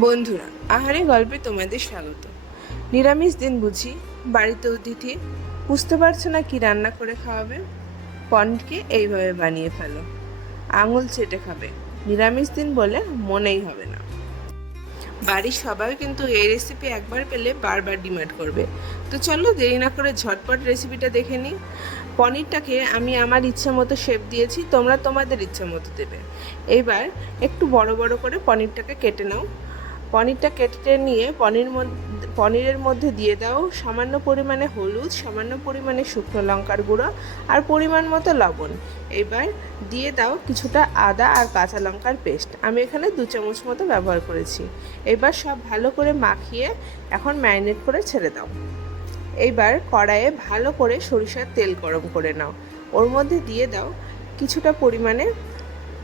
বন্ধুরা, আহারে গল্পে তোমাদের স্বাগত। নিরামিষ দিন বুঝি, বাড়িতে অতিথি, বুঝতে পারছো না কি রান্না করে খাওয়াবে? পনিরকে এইভাবে বানিয়ে ফেলো, আঙুল চেটে খাবে। নিরামিষ দিন বলে মনেই হবে না। বাড়ির সবাই কিন্তু এই রেসিপি একবার পেলে বারবার ডিমান্ড করবে। তো চলো দেরি না করে ঝটপট রেসিপিটা দেখে নিই। পনিরটাকে আমি আমার ইচ্ছা মতো শেপ দিয়েছি, তোমরা তোমাদের ইচ্ছা মতো দেবে। এইবার একটু বড় বড় করে পনিরটাকে কেটে নাও। পনিরটা কেটে নিয়ে পনিরের মধ্যে দিয়ে দাও সামান্য পরিমাণে হলুদ, সামান্য পরিমাণে শুকনো লঙ্কার গুঁড়ো আর পরিমাণ মতো লবণ। এবার দিয়ে দাও কিছুটা আদা আর কাঁচা লঙ্কার পেস্ট, আমি এখানে 2 চামচ মতো ব্যবহার করেছি। এবার সব ভালো করে মাখিয়ে এখন ম্যারিনেট করে ছেড়ে দাও। এইবার কড়াইয়ে ভালো করে সরিষার তেল গরম করে নাও। ওর মধ্যে দিয়ে দাও কিছুটা পরিমাণে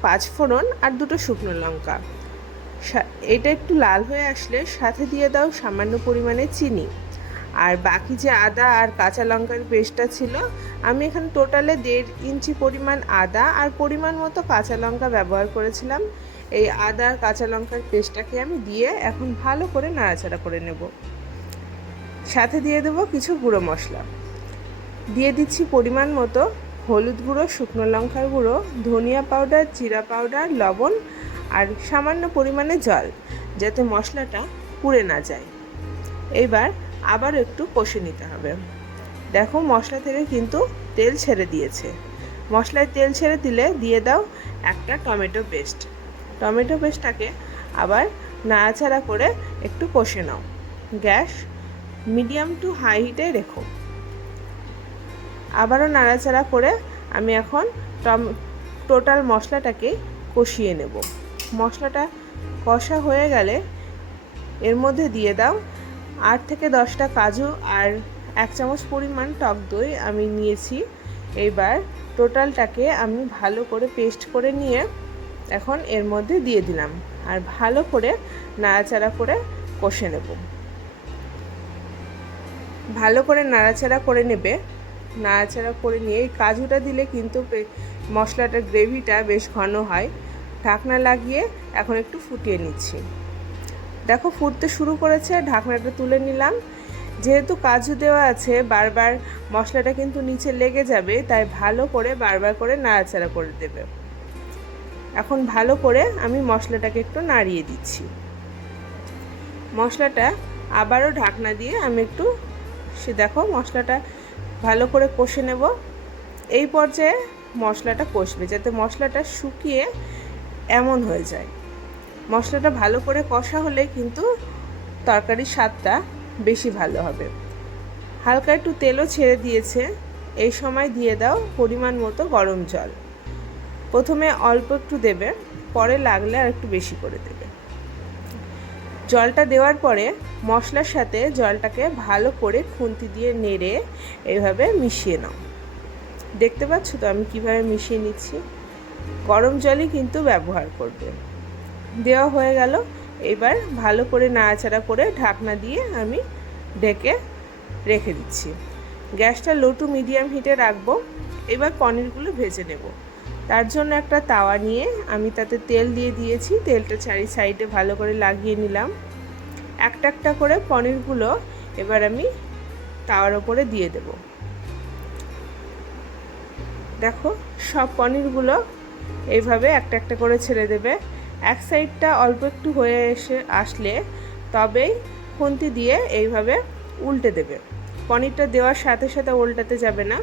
5 ফোড়ন আর 2টো শুকনো লঙ্কা। এটা একটু লাল হয়ে আসলে সাথে দিয়ে দাও সামান্য পরিমাণে চিনি। আর বাকি যে আদা আর কাঁচা লঙ্কার পেস্টটা ছিল, আমি এখানে টোটালে 1.5 ইঞ্চি পরিমাণ আদা আর পরিমাণ মতো কাঁচা লঙ্কা ব্যবহার করেছিলাম। এই আদা আর কাঁচা লঙ্কার পেস্টটাকে আমি দিয়ে এখন ভালো করে নাড়াচাড়া করে নেব। সাথে দিয়ে দেবো কিছু গুঁড়ো মশলা, দিয়ে দিচ্ছি পরিমাণ মতো হলুদ গুঁড়ো, শুকনো লঙ্কার গুঁড়ো, ধনিয়া পাউডার, জিরা পাউডার, লবণ আর সামান্য পরিমাণে জল, যাতে মশলাটা পুড়ে না যায়। এইবার আবার একটু কষে নিতে হবে। দেখো মশলা থেকে কিন্তু তেল ছেড়ে দিয়েছে। মশলায় তেল ছেড়ে দিলে দিয়ে দাও একটা টমেটো পেস্ট। টমেটো পেস্টটাকে আবার নাড়াচাড়া করে একটু কষে নাও। গ্যাস মিডিয়াম টু হাই হিটে রেখো। আবারও নাড়াচাড়া করে আমি এখন টোটাল মশলাটাকে কষিয়ে নেব। মশলাটা কষা হয়ে গেলে এর মধ্যে দিয়ে দাও 8 থেকে 10টা কাজু আর 1 চামচ পরিমাণ টক দই আমি নিয়েছি। এইবার টোটালটাকে আমি ভালো করে পেস্ট করে নিয়ে এখন এর মধ্যে দিয়ে দিলাম আর ভালো করে নাড়াচাড়া করে কষে নেব। ভালো করে নাড়াচাড়া করে নেবে। নাড়াচাড়া করে নিয়ে এই কাজুটা দিলে কিন্তু মশলাটার গ্রেভিটা বেশ ঘন হয়। ঢাকনা লাগিয়ে এখন একটু ফুটিয়ে নিচ্ছি। দেখো ফুটতে শুরু করেছে, ঢাকনাটা তুলে নিলাম। যেহেতু কাজু দেওয়া আছে, বারবার মশলাটা কিন্তু নিচে লেগে যাবে, তাই ভালো করে বারবার করে নাড়াচাড়া করে দেবে। এখন ভালো করে আমি মশলাটাকে একটু নাড়িয়ে দিচ্ছি। মশলাটা আবারও ঢাকনা দিয়ে আমি একটু দেখো মশলাটা ভালো করে কষে নেব। এই পর্যায়ে মশলাটা কষবে, যাতে মশলাটা শুকিয়ে এমন হয়ে যায়। মশলাটা ভালো করে কষা হলে কিন্তু তরকারির স্বাদটা বেশি ভালো হবে। হালকা একটু তেলও ছেড়ে দিয়েছে। এই সময় দিয়ে দাও পরিমাণ মতো গরম জল। প্রথমে অল্প একটু দেবে, পরে লাগলে আর একটু বেশি করে দেবে। জলটা দেওয়ার পরে মশলার সাথে জলটাকে ভালো করে খুন্তি দিয়ে নেড়ে এইভাবে মিশিয়ে নাও। দেখতে পাচ্ছ তো আমি কিভাবে মিশিয়ে নিচ্ছি। গরম জলই কিন্তু ব্যবহার করবে। দেওয়া হয়ে গেল। এবার ভালো করে নাড়াচাড়া করে ঢাকনা দিয়ে আমি ঢেকে রেখে দিচ্ছি। গ্যাসটা লো টু মিডিয়াম হিটে রাখবো। এবার পনিরগুলো ভেজে নেব। তার জন্য একটা তাওয়া নিয়ে আমি তাতে তেল দিয়ে দিয়েছি। তেলটা চারি সাইডে ভালো করে লাগিয়ে নিলাম। একটা একটা করে পনিরগুলো এবার আমি তাওয়ার ওপরে দিয়ে দেব। দেখো সব পনিরগুলো এইভাবে একটা একটা করে ছেড়ে দেবে। এক সাইডটা অল্প একটু হয়ে আসলে তবেই খুন্তি দিয়ে এইভাবে উল্টে দেবে। পনিরটা দেওয়ার সাথে সাথে উল্টাতে যাবে না।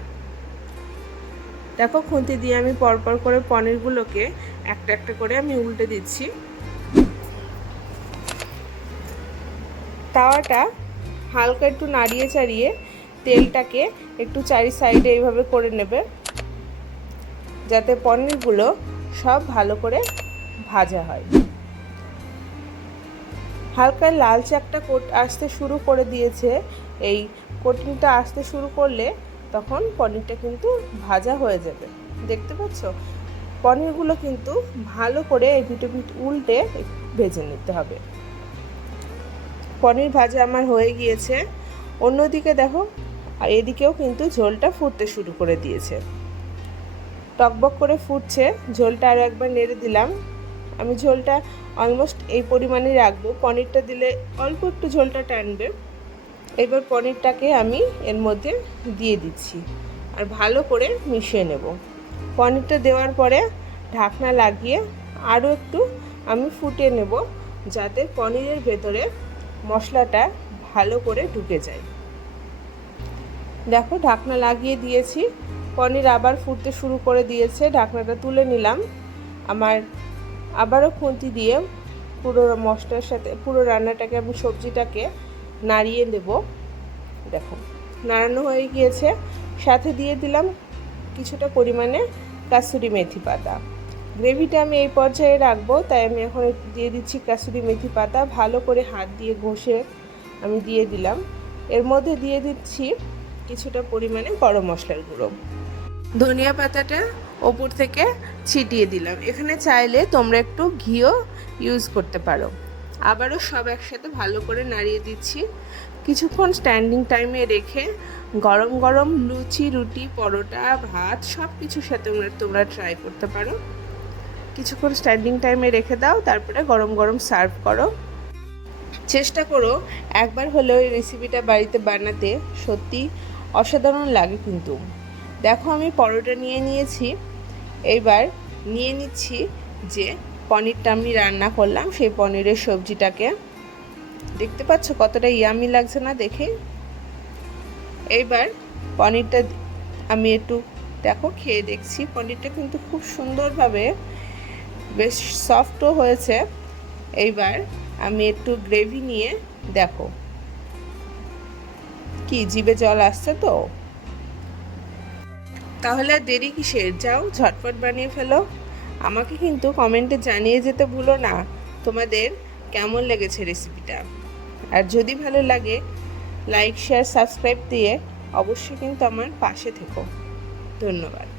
দেখো খুন্তি দিয়ে আমি পরপর করে পনিরগুলোকে একটা একটা করে আমি উল্টে দিচ্ছি। তাওয়াটা হালকা একটু নাড়িয়ে চাড়িয়ে তেলটাকে একটু চারি সাইডে এইভাবে করে নেবে, যাতে পনিরগুলো সব ভালো করে ভাজা হয়। হালকা লালচে একটা কোট আসতে শুরু করে দিয়েছে। এই কোটিংটা আসতে শুরু করলে তখন পনিরটা কিন্তু ভাজা হয়ে যাবে। দেখতে পাচ্ছ পনিরগুলো কিন্তু ভালো করে এপিট ওপিট উল্টে ভেজে নিতে হবে। পনির ভাজা আমার হয়ে গিয়েছে। অন্যদিকে দেখো এদিকেও কিন্তু ঝোলটা ফুটতে শুরু করে দিয়েছে। টকবক করে ফুটছে। ঝোলটা আরও একবার নেড়ে দিলাম। আমি ঝোলটা অলমোস্ট এই পরিমাণে রাখবো। পনিরটা দিলে অল্প একটু ঝোলটা টানবে। এবার পনিরটাকে আমি এর মধ্যে দিয়ে দিচ্ছি আর ভালো করে মিশিয়ে নেব। পনিরটা দেওয়ার পরে ঢাকনা লাগিয়ে আরও একটু আমি ফুটিয়ে নেব, যাতে পনিরের ভেতরে মশলাটা ভালো করে ঢুকে যায়। দেখো ঢাকনা লাগিয়ে দিয়েছি, পনির আবার ফুটতে শুরু করে দিয়েছে। ঢাকনাটা তুলে নিলাম। আমার আবারও খুন্তি দিয়ে পুরো মশলার সাথে পুরো রান্নাটাকে আমি সবজিটাকে নাড়িয়ে দেব। দেখো নাড়ানো হয়ে গিয়েছে। সাথে দিয়ে দিলাম কিছুটা পরিমাণে কাসুরি মেথি পাতা। গ্রেভিটা আমি এই পর্যায়ে রাখবো, তাই আমি এখন দিয়ে দিচ্ছি কাসুরি মেথি পাতা। ভালো করে হাত দিয়ে ঘষে আমি দিয়ে দিলাম। এর মধ্যে দিয়ে দিচ্ছি কিছুটা পরিমাণে গরম মশলার গুঁড়ো। ধনিয়া পাতাটা ওপর থেকে ছিটিয়ে দিলাম। এখানে চাইলে তোমরা একটু ঘিও ইউজ করতে পারো। আবারও সব একসাথে ভালো করে নাড়িয়ে দিচ্ছি। কিছুক্ষণ স্ট্যান্ডিং টাইমে রেখে গরম গরম লুচি, রুটি, পরোটা, ভাত সব কিছুর সাথে তোমরা ট্রাই করতে পারো। কিছুক্ষণ স্ট্যান্ডিং টাইমে রেখে দাও, তারপরে গরম গরম সার্ভ করো। চেষ্টা করো একবার হলেও এই রেসিপিটা বাড়িতে বানাতে, সত্যি অসাধারণ লাগে কিন্তু। দেখো আমি পরোটা নিয়ে নিয়েছি। এইবার নিয়ে নিচ্ছি যে পনিরটা আমি রান্না করলাম, সেই পনিরের সবজিটাকে। দেখতে পাচ্ছ কতটা ইয়ামি লাগছে না দেখে? এইবার পনিরটা আমি একটু দেখো খেয়ে দেখছি। পনিরটা কিন্তু খুব সুন্দরভাবে বেশ সফটও হয়েছে। এইবার আমি একটু গ্রেভি নিয়ে দেখো কি জিভে জল আসছে তো। তাহলে দেরি কিসের, যাও ঝটপট বানিয়ে ফেলো। আমাকে কিন্তু কমেন্টে জানিয়ে যেতে ভুলো না তোমাদের কেমন লেগেছে রেসিপিটা। আর যদি ভালো লাগে লাইক, শেয়ার, সাবস্ক্রাইব দিয়ে অবশ্যই কিন্তু আমার পাশে থেকো। ধন্যবাদ।